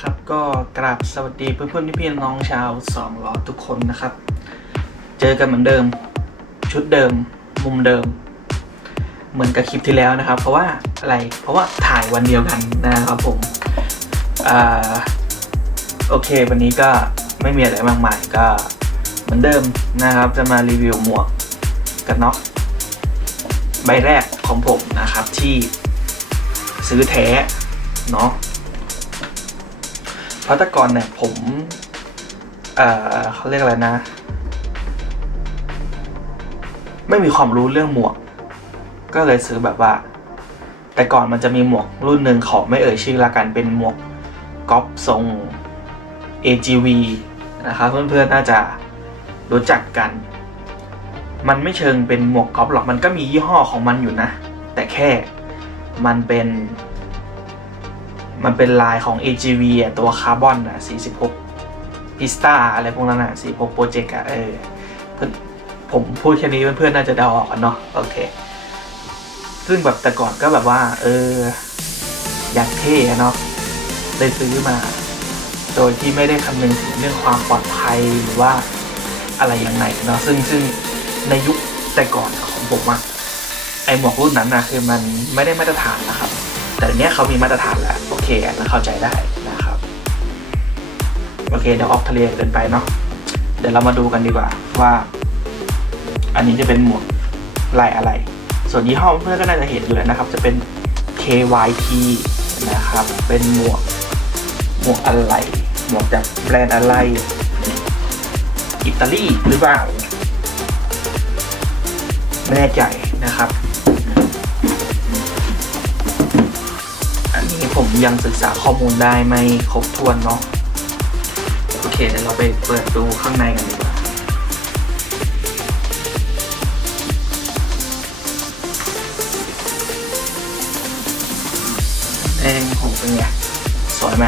ครับก็กราบสวัสดีเพื่อนๆพี่ๆน้องชาวสองล้อทุกคนนะครับ เจอกันเหมือนเดิม ชุดเดิม มุมเดิม เหมือนกับคลิปที่แล้วนะครับ เพราะว่าอะไรเพราะว่าถ่ายวันเดียวกันนะครับผมอ่าโอเค วันนี้ก็ไม่มีอะไรมากมายก็เหมือนเดิมนะครับ จะมารีวิวหมวกกันน็อกใบแรกของผมนะครับที่ซื้อแท้เนาะ พราะแต่ก่อนเนี่ยผม เอ่อเขาเรียกอะไรนะ ไม่มีความรู้เรื่องหมวก ก็เลยซื้อแบบว่า แต่ก่อนมันจะมีหมวกรุ่นหนึ่งขอไม่เอ่ยชื่อละกันเป็นหมวกก๊อปทรง AGV นะครับเพื่อนๆน่าจะรู้จักกัน มันไม่เชิงเป็นหมวกก๊อปหรอกมันก็มียี่ห้อของมันอยู่นะ แต่แค่มันเป็น มันเป็นลายของ AGV อะตัวคาร์บอนอะ46พิสตาอะไรพวกนั้นอะ46โปรเจกต์อะเออเพื่อนผมพูดแค่นี้เพื่อนๆน่าจะเดาออกกันเนาะโอเค ซึ่งแบบแต่ก่อนก็แบบว่า เออ อยากเท่เนาะเลยซื้อมา โดยที่ไม่ได้คำนึงถึงเรื่องความปลอดภัยหรือว่าอะไรยังไงเนาะซึ่งซึ่งในยุคแต่ก่อนของผมอะไอหมวกรุ่นนั้นนะคือมันไม่ได้มาตรฐานนะครับ แต่เนี้ยเขามีมาตรฐานแล้วโอเคอันนั้นเข้าใจได้นะครับโอเคเดี๋ยวออกทะเลเกินไปเนาะเดี๋ยวเรามาดูกันดีกว่าว่า อันนี้จะเป็นหมวกลายอะไร ส่วนยี่ห้อเพื่อนก็น่าจะเห็นอยู่แล้วนะครับ จะเป็น KYT นะครับ เป็นหมวกหมวกอะไร หมวกจากแบรนด์อะไร อิตาลีหรือเปล่าไม่แน่ใจนะครับ ผมยังศึกษาข้อมูลได้ไม่ครบถ้วนเนาะโอเคเดี๋ยวเราไปเปิดดูข้างในกันดีกว่าเองผมเป็นไงสวยไหม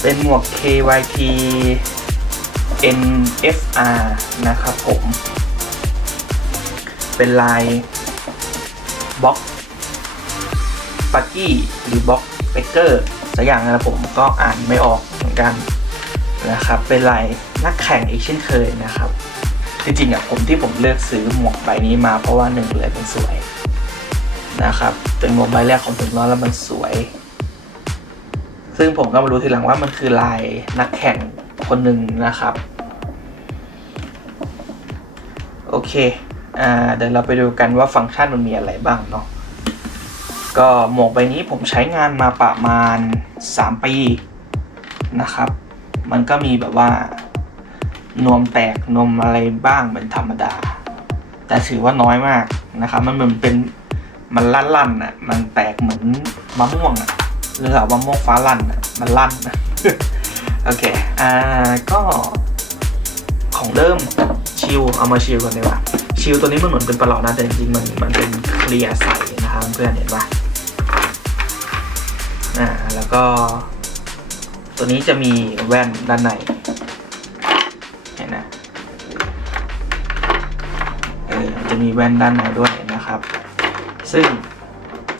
เป็นหมวก KYT NFR นะครับผม เป็นลายบล็อก ปักกี้หรือบ็อกเบเกอร์สักอย่างนะผมก็อ่านไม่ออกเหมือนกันนะครับ เป็นลายนักแข่งอีกเช่นเคยนะครับ จริงๆอะผมที่ผมเลือกซื้อหมวกใบนี้มาเพราะว่าหนึ่งเลยมันสวยนะครับ เป็นหมวกใบแรกของผมแล้วแล้วมันสวย ซึ่งผมก็มารู้ทีหลังว่ามันคือลายนักแข่งคนหนึ่งนะครับ โอเค อ่าเดี๋ยวเราไปดูกันว่าฟังก์ชันมันมีอะไรบ้างเนาะ ก็หมวกใบนี้ผมใช้งานมาประมาณ 3 ปีนะครับ มันก็มีแบบว่านวมแตกนวมอะไรบ้างเป็นธรรมดา แต่ถือว่าน้อยมากนะครับ มันเหมือนเป็นมันลั่นๆอะ มันแตกเหมือนมะม่วงอะหรือว่ามะม่วงฟ้าลั่นอะ มันลั่นนะโอเค อ่า ก็ของเริ่มชิลเอามาชิลก่อนดีกว่าชิลตัวนี้มันเหมือนเป็นปลอดนะแต่จริงๆมันมันเป็นเคลียร์ใสนะครับเพื่อนเห็นปะ อ่าแล้วก็ ตัวนี้จะมีแว่นด้านในเห็นนะเออจะมีแว่นด้านในด้วยนะครับ ซึ่ง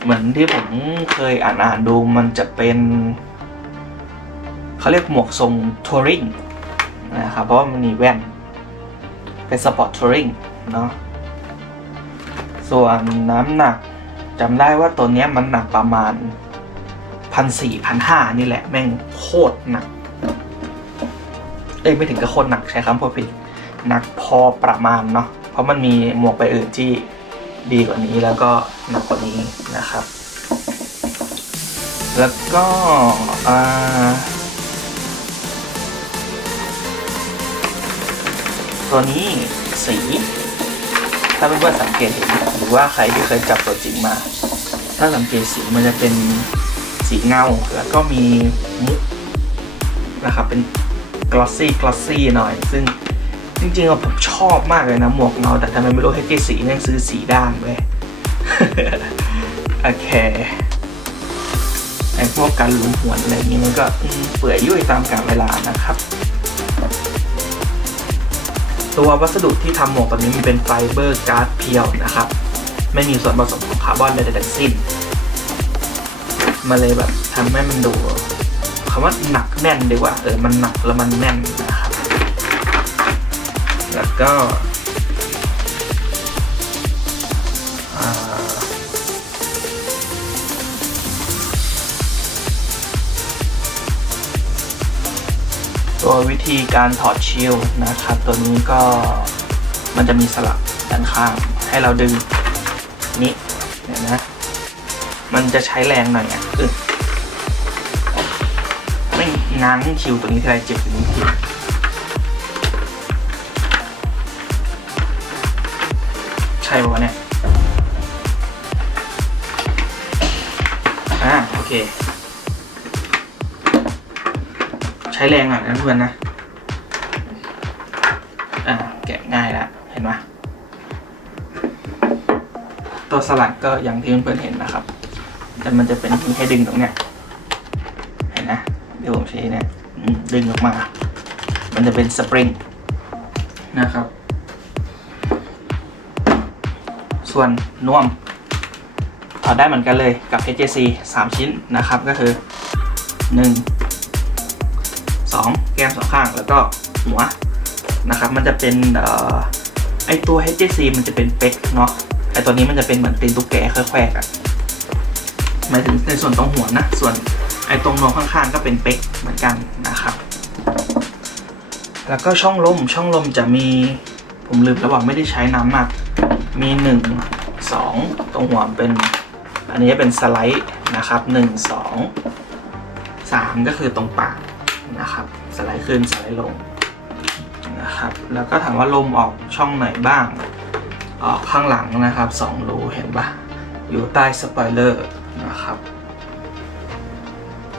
เหมือนที่ผมเคยอ่านอ่านดูมันจะเป็นเขาเรียกหมวกทรงทัวริงนะครับเพราะว่ามันมีแว่น เป็นสปอร์ตทัวริงเนาะส่วนน้ำหนักจำได้ว่าตัวนี้มันหนักประมาณ พันสี่พันห้านี่แหละแม่งโคตรหนัก เอ้ยไม่ถึงกับโคตรหนักใช้คำพูดผิดหนักพอประมาณเนาะเพราะมันมีหมวกไปอื่นที่ดีกว่านี้แล้วก็หนักกว่านี้นะครับ แล้วก็ตัวนี้สีถ้าเพื่อนๆสังเกตเห็นหรือว่าใครที่เคยจับตัวจริงมา ถ้าสังเกตสีมันจะเป็น สีเงา แล้วก็มีมุกนะครับเป็นกลอสซี่กลอสซี่หน่อย ซึ่งจริงๆผมชอบมากเลยนะ หมวกเงา แต่ทำไมไม่รู้ให้เจสีแม่งซื้อสีด้านเว้ยโอเคไอ้พวกการหลุมหวนอะไรอย่างนี้มันก็เปื่อยยุ่ยตามกาลเวลานะครับ ตัววัสดุที่ทำหมวกตัวนี้มันเป็นไฟเบอร์การ์ดเพียวนะครับ ไม่มีส่วนผสมของคาร์บอนใดๆทั้งสิ้น มาเลยแบบทำให้มันดูคำว่าหนักแน่นดีกว่าเออมันหนักแล้วมันแน่นนะครับ แล้วก็ตัววิธีการถอดชิลนะครับ ตัวนี้ก็มันจะมีสลักด้านข้างให้เราดึง มันจะใช้แรงหน่อยอะไม่ง้างชิวตัวนี้ทีไรเจ็บอยู่นิดทีใช่ปะวะเนี่ยอ่าโอเค ใช้แรงหน่อยนะเพื่อนนะ อ่าแกะง่ายแล้วเห็นไหมตัวสลักก็อย่างที่เพื่อนๆเห็นนะครับ แต่มันจะเป็นที่ให้ดึงตรงเนี้ยเห็นนะเดี๋ยวผมใช้เนี่ยดึงออกมา มันจะเป็นสปริงนะครับ ส่วนน่วมถอดได้เหมือนกันเลยกับ HJC 3 ชิ้นนะครับก็คือ 1 2 แก้มสองข้างแล้วก็หัวนะครับ มันจะเป็นออไอตัว HJC มันจะเป็นเป็กเนาะไอตัวนี้มันจะเป็นเหมือนตีนตุ๊กแกค่อยๆกัน หมายถึงในส่วนตรงหัวนะ ส่วนไอ้ตรงนวมข้างๆก็เป็นเป็กเหมือนกันนะครับ แล้วก็ช่องลมช่องลมจะมีผมลืมแล้วว่าไม่ได้ใช้น้ำมาก มีหนึ่งสองตรงหัวเป็น อันนี้จะเป็นสไลด์นะครับหนึ่งสองสามก็คือตรงปากนะครับ สไลด์ขึ้นสไลด์ลงนะครับ แล้วก็ถามว่าลมออกช่องไหนบ้าง ออกข้างหลังนะครับสองรูเห็นปะอยู่ใต้สปอยเลอร์ นะครับ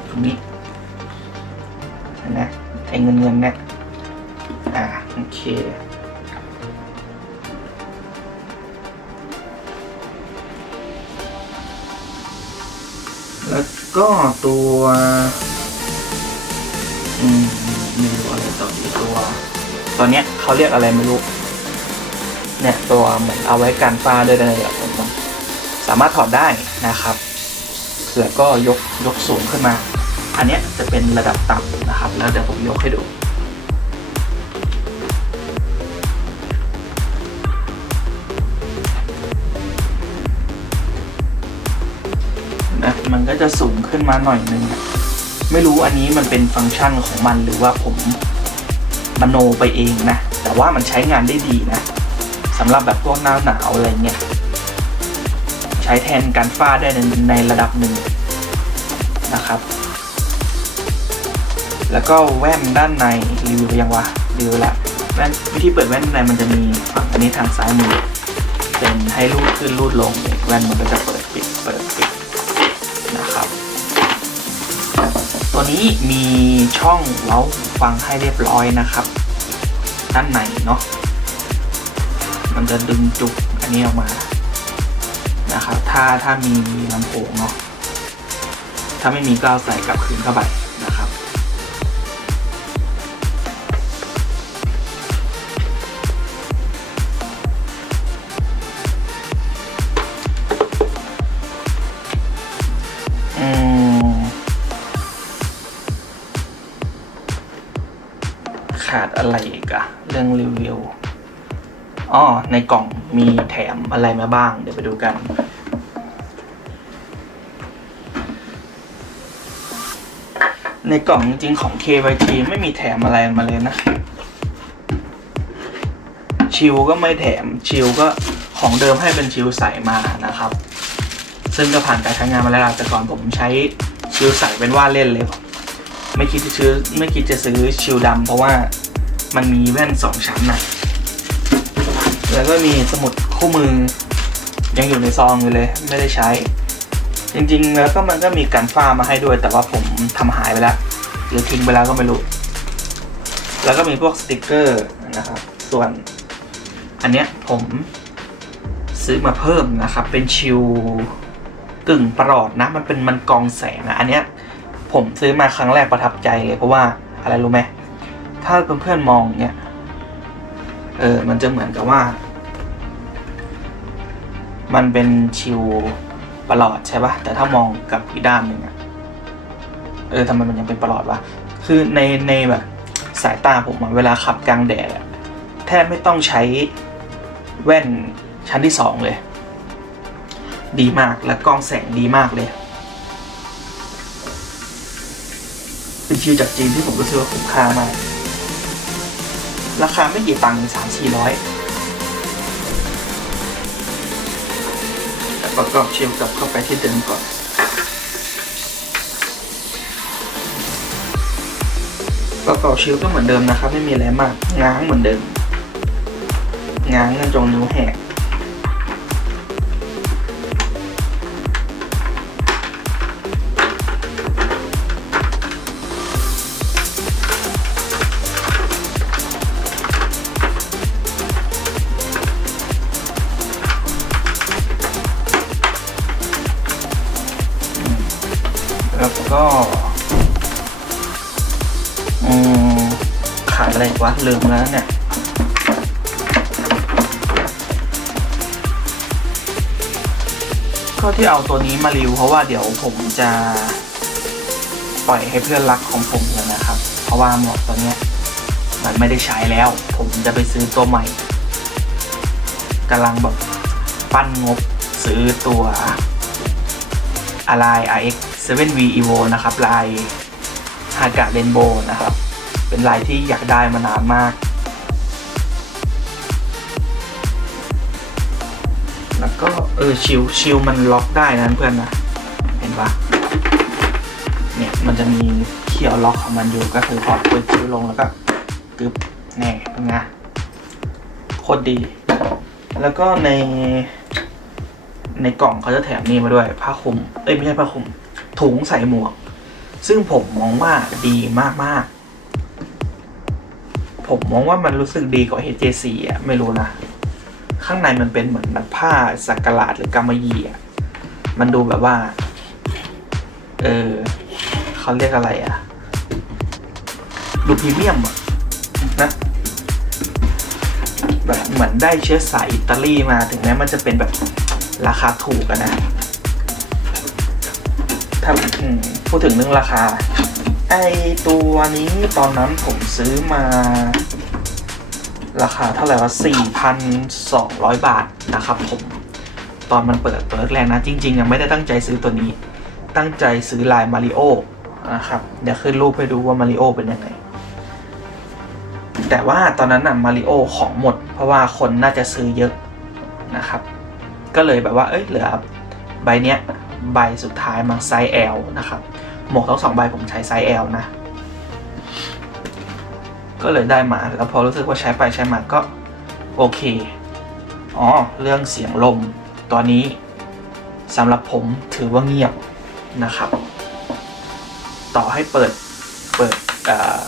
ตรงนี้นไหมไอ้เงินเงินเนี่ยอ่าโอเคแล้วก็ตัวอืมไม่รู้อะไรต่ออีกตัว ตัวเนี้ยเขาเรียกอะไรไม่รู้ เนี่ยตัวเหมือนเอาไว้กันฟ้าด้วยนะเดี๋ยวผมต้องสามารถถอดได้นะครับ แล้วก็ยกยกสูงขึ้นมา อันนี้จะเป็นระดับต่ำนะครับ แล้วเดี๋ยวผมยกให้ดูนะมันก็จะสูงขึ้นมาหน่อยนึง ไม่รู้อันนี้มันเป็นฟังก์ชันของมันหรือว่าผมมโนไปเองนะ แต่ว่ามันใช้งานได้ดีนะสำหรับแบบพวกหน้าหนาวอะไรเงี้ย ใช้แทนการฟ้าได้ในในระดับหนึ่งนะครับ แล้วก็แว่นด้านในรีวิวยังวะรีวิวละแว่นวิธีเปิดแว่นด้านในมันจะมีฝั่งอันนี้ทางซ้ายมือเป็นให้รูดขึ้นรูดลงเนี่ยแว่นมันก็จะเปิดปิดเปิดปิดนะครับ ตัวนี้มีช่องเล้าฟังให้เรียบร้อยนะครับ ด้านในเนาะมันจะดึงจุกอันนี้ออกมา นะครับ ถ้าถ้ามีลำโพงเนาะถ้าไม่มีก็เอาใส่กลับคืนเข้าไปนะครับ อืมขาดอะไรอีกอะเรื่องรีวิว อ๋อในกล่องมีแถมอะไรมาบ้าง เดี๋ยวไปดูกัน ในกล่องจริงๆของ KYT ไม่มีแถมอะไรมาเลยนะ ชิลก็ไม่แถมชิลก็ของเดิมให้เป็นชิลใสมานะครับ ซึ่งก็ผ่านการใช้งานมาแล้วแต่ก่อนผมใช้ชิลใสเป็นว่าเล่นเลยไม่คิดจะซื้อไม่คิดจะซื้อชิลดำเพราะว่ามันมีแว่นสองชั้นนะ แล้วก็มีสมุดคู่มือยังอยู่ในซองอยู่เลย ไม่ได้ใช้ จริงๆ แล้วก็มันก็มีการฝ้ามาให้ด้วย แต่ว่าผมทำหายไปแล้วหรือทิ้งไปแล้วก็ไม่รู้ แล้วก็มีพวกสติกเกอร์นะครับ ส่วนอันเนี้ยผมซื้อมาเพิ่มนะครับ เป็นชิลกึ่งประหลอดนะ มันเป็นมันกองแสงอะอันเนี้ยผมซื้อมาครั้งแรกประทับใจเลยเพราะว่าอะไรรู้ไหมถ้าเพื่อนๆมองเนี่ย เออ มันจะเหมือนกับว่า มันเป็นชิวประหลอดใช่ปะแต่ถ้ามองกับอีกด้านหนึ่งอะเออทำไมมันยังเป็นประหลอดวะ คือในในแบบสายตาผมอะเวลาขับกลางแดดอะแทบไม่ต้องใช้แว่นชั้นที่สองเลย ดีมากและกล้องแสงดีมากเลยเป็นชิวจากจีนที่ผมรู้สึกว่าคุ้มค่ามาก ราคาไม่กี่ตังค์สามสี่ร้อยประกอบเชิลกลับเข้าไปที่เดิมก่อนประกอบชิลก็เหมือนเดิมนะครับ ไม่มีอะไรมากง้างเหมือนเดิม ง้างกันจงนิ้วแหก ก็ที่เอาตัวนี้มารีวิวเพราะว่าเดี๋ยวผมจะปล่อยให้เพื่อนรักของผมเลยนะครับ เพราะว่าหมวกตัวเนี้ยมันไม่ได้ใช้แล้ว ผมจะไปซื้อตัวใหม่กำลังแบบปั้นงบซื้อตัวอะไร RX 7V Evo นะครับ ลายฮากะเรนโบว์นะครับ เป็นลายที่อยากได้มานานมาก ออชิลชิลมันล็อกได้นะเพื่อนนะเห็นปะเนี่ยมันจะมีเขียวล็อกของมันอยู่ก็คือพอเปิดชิลลงแล้วก็กึบแน่เป็นไงโคตรดี แล้วก็ใน ในกล่องเขาจะแถมนี่มาด้วยผ้าคลุมเอ้ยไม่ใช่ผ้าคลุมถุงใส่หมวก ซึ่งผมมองว่าดีมากๆ ผมมองว่ามันรู้สึกดีกว่า HJC อะไม่รู้นะ ข้างในมันเป็นเหมือนแบบผ้าสักกะหลาดหรือกำมะหยี่อะมันดูแบบว่า เออเขาเรียกอะไรอะ ดูพรีเมียมอะนะแบบเหมือนได้เชื้อสายอิตาลีมาถึงแม้มันจะเป็นแบบราคาถูกนะ ถ้าพูดถึงเรื่องราคา ไอตัวนี้ตอนนั้นผมซื้อมา ราคาเท่าไหร่วะ4,200 บาทนะครับผม ตอนมันเปิดตัวแรกนะ จริงๆยังไม่ได้ตั้งใจซื้อตัวนี้ ตั้งใจซื้อลายมาริโอนะครับ เดี๋ยวขึ้นรูปให้ดูว่ามาริโอเป็นยังไง แต่ว่าตอนนั้นน่ะมาริโอของหมด เพราะว่าคนน่าจะซื้อเยอะนะครับ ก็เลยแบบว่าเอ้ยเหลือใบเนี้ยใบสุดท้ายมาไซส์ L นะครับ หมวกทั้งสองใบผมใช้ไซส์ L นะ ก็เลยได้มา แล้วพอรู้สึกว่าใช้ไปใช้มาก็โอเค อ๋อ เรื่องเสียงลมตอนนี้สำหรับผมถือว่าเงียบนะครับ ต่อให้เปิดเปิดเอ่อ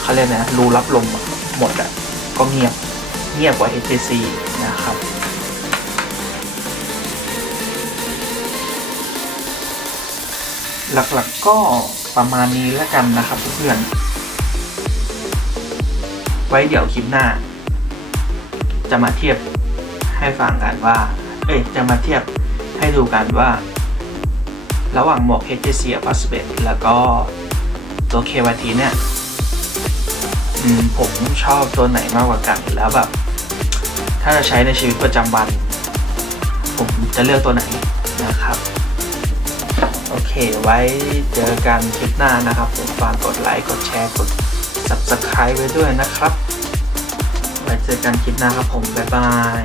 เขาเรียกนะรูรับลมหมดอะก็เงียบเงียบกว่า HTC นะครับหลักๆก็ประมาณนี้แล้วกันนะครับเพื่อน ไว้เดี๋ยวคลิปหน้า จะมาเทียบให้ฟังกันว่า เอ้ยจะมาเทียบให้ดูกันว่า ระหว่างหมวก HTC a p a s p e แล้วก็ตัว KYT เนี่ยผมชอบตัวไหนมากกว่ากันแล้วแบบ ถ้าจะใช้ในชีวิตประจำวัน ผมจะเลือกตัวไหนนะครับ โอเคไว้เจอกันคลิปหน้านะครับ ผมฝากกดไลค์ กดแชร์ กด Subscribe ไว้ด้วยนะครับ ว้เจอกันคลิปหน้าครับผม บ๊ายบาย